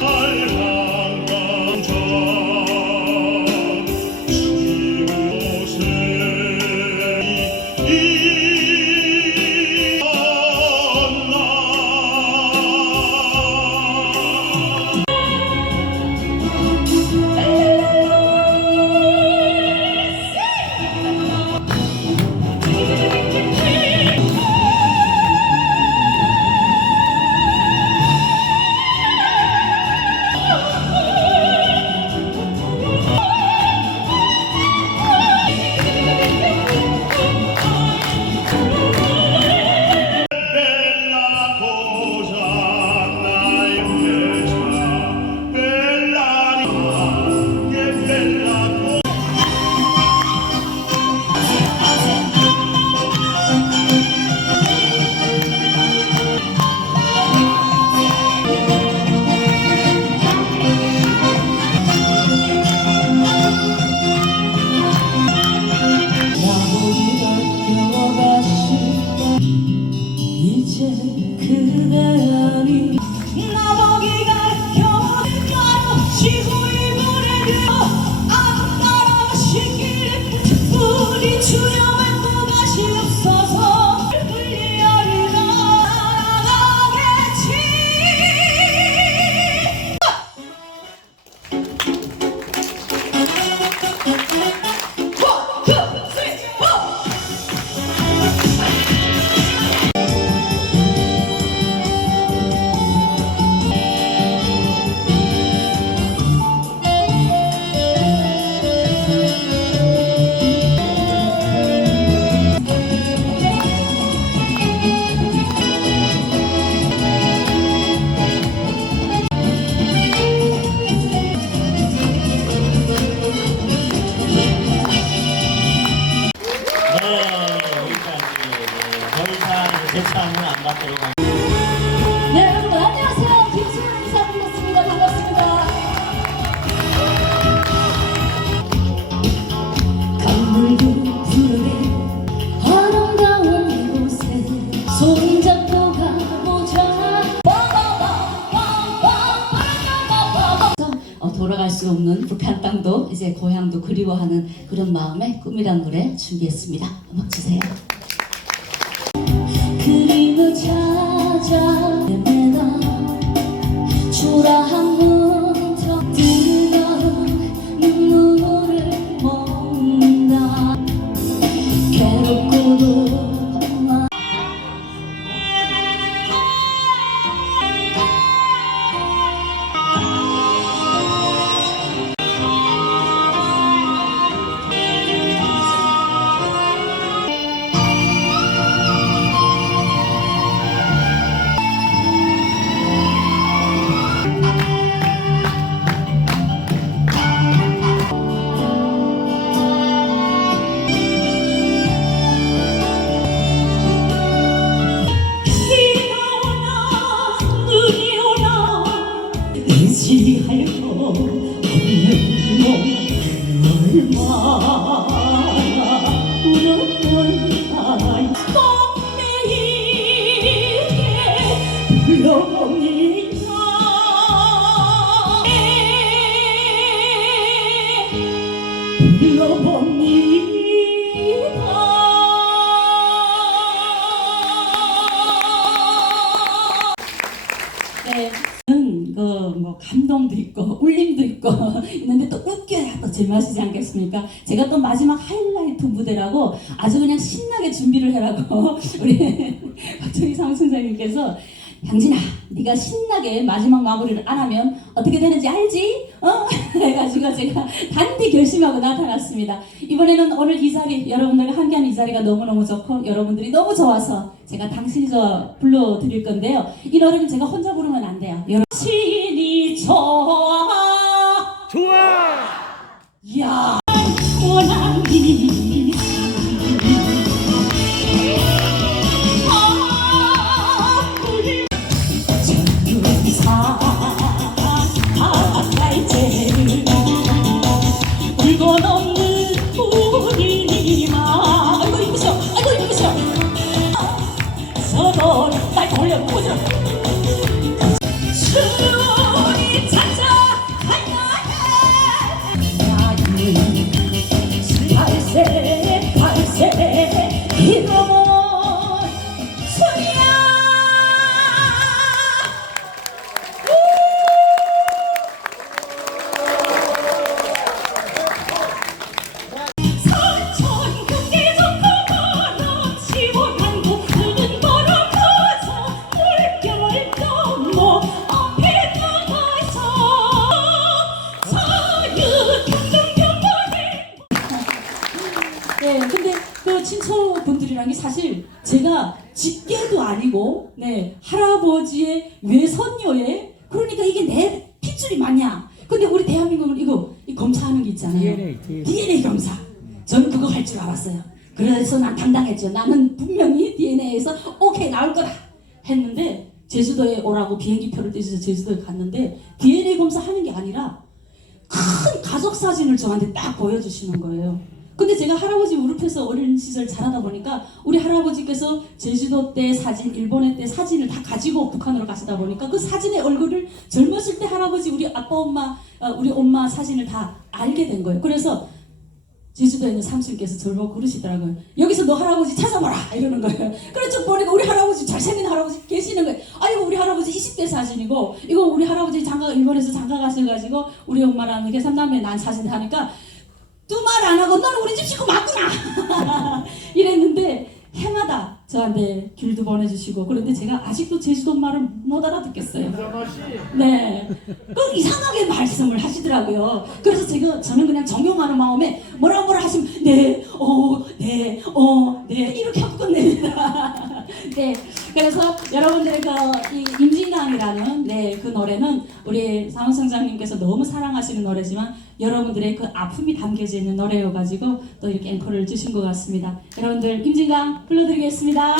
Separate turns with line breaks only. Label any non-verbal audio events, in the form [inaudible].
kalp 돌아갈 수 없는 불편 땅도 이제 고향도 그리워하는 그런 마음에 꿈이란 노래 준비했습니다. 음악 주세요. 그림을 찾아 감동도 있고 울림도 있고 [laughs] 있는데 또 웃겨야 또 제맛이지 않겠습니까? 제가 또 마지막 하이라이트 무대라고 아주 그냥 신나게 준비를 해라고 [laughs] 우리 박정희 사무총장님께서 양진아, 네가 신나게 마지막 마무리를 안 하면 어떻게 되는지 알지? 어? [laughs] 해가지고 제가 단디 결심하고 나타났습니다. 이번에는 오늘 이 자리, 여러분들과 함께하는 이 자리가 너무너무 좋고 여러분들이 너무 좋아서 제가 당신이 저 불러드릴 건데요. 이 노래는 제가 혼자 부르면 네, 근데 그 친척분들이란 게 사실 제가 직계도 아니고, 네, 할아버지의 외손녀의, 그러니까 이게 내 핏줄이 맞냐? 근데 우리 대한민국은 이거, 이 검사하는 게 있잖아요.
DNA.
DNA 검사. 저는 그거 할 줄 알았어요. 그래서 난 당당했죠. 나는 분명히 DNA에서 오케이 나올 거다 했는데 제주도에 오라고 비행기표를 떼서 제주도에 갔는데 DNA 검사 하는 게 아니라 큰 가족 사진을 저한테 딱 보여주시는 거예요. 근데 제가 할아버지 무릎에서 어린 시절 자라다 보니까 우리 할아버지께서 제주도 때 사진, 일본에 때 사진을 다 가지고 북한으로 가시다 보니까 그 사진의 얼굴을 젊었을 때 할아버지, 우리 아빠, 엄마, 어, 우리 엄마 사진을 다 알게 된 거예요. 그래서 제주도에 있는 삼촌께서 저를 보고 그러시더라고요. 여기서 너 할아버지 찾아봐라 이러는 거예요. 그래서 보니까 우리 할아버지 잘생긴 할아버지 계시는 거예요. 아이고 우리 할아버지 20대 사진이고 이거 우리 할아버지 장가 일본에서 장가 가셔가지고 우리 엄마랑 이렇게 삼남매 난 사진 하니까 두 말 안 하고 너는 우리 집 식구 맞구나 [laughs] 이랬는데 해마다 저한테 길도 보내주시고 그런데 제가 아직도 제주도 말을 못 알아듣겠어요. 네. 그 이상하게 말씀을 하시더라고요. 그래서 제가 저는 그냥 정용하는 마음에 뭐라 뭐라 하시면 네, 어, 네, 어, 네 이렇게 하고 끝냅니다. [laughs] 네. 그래서 여러분들의 그이 임진강이라는 네, 그 노래는 우리 사무총장님께서 너무 사랑하시는 노래지만 여러분들의 그 아픔이 담겨져 있는 노래여가지고 또 이렇게 앵콜을 주신 것 같습니다. 여러분들 임진강 불러드리겠습니다.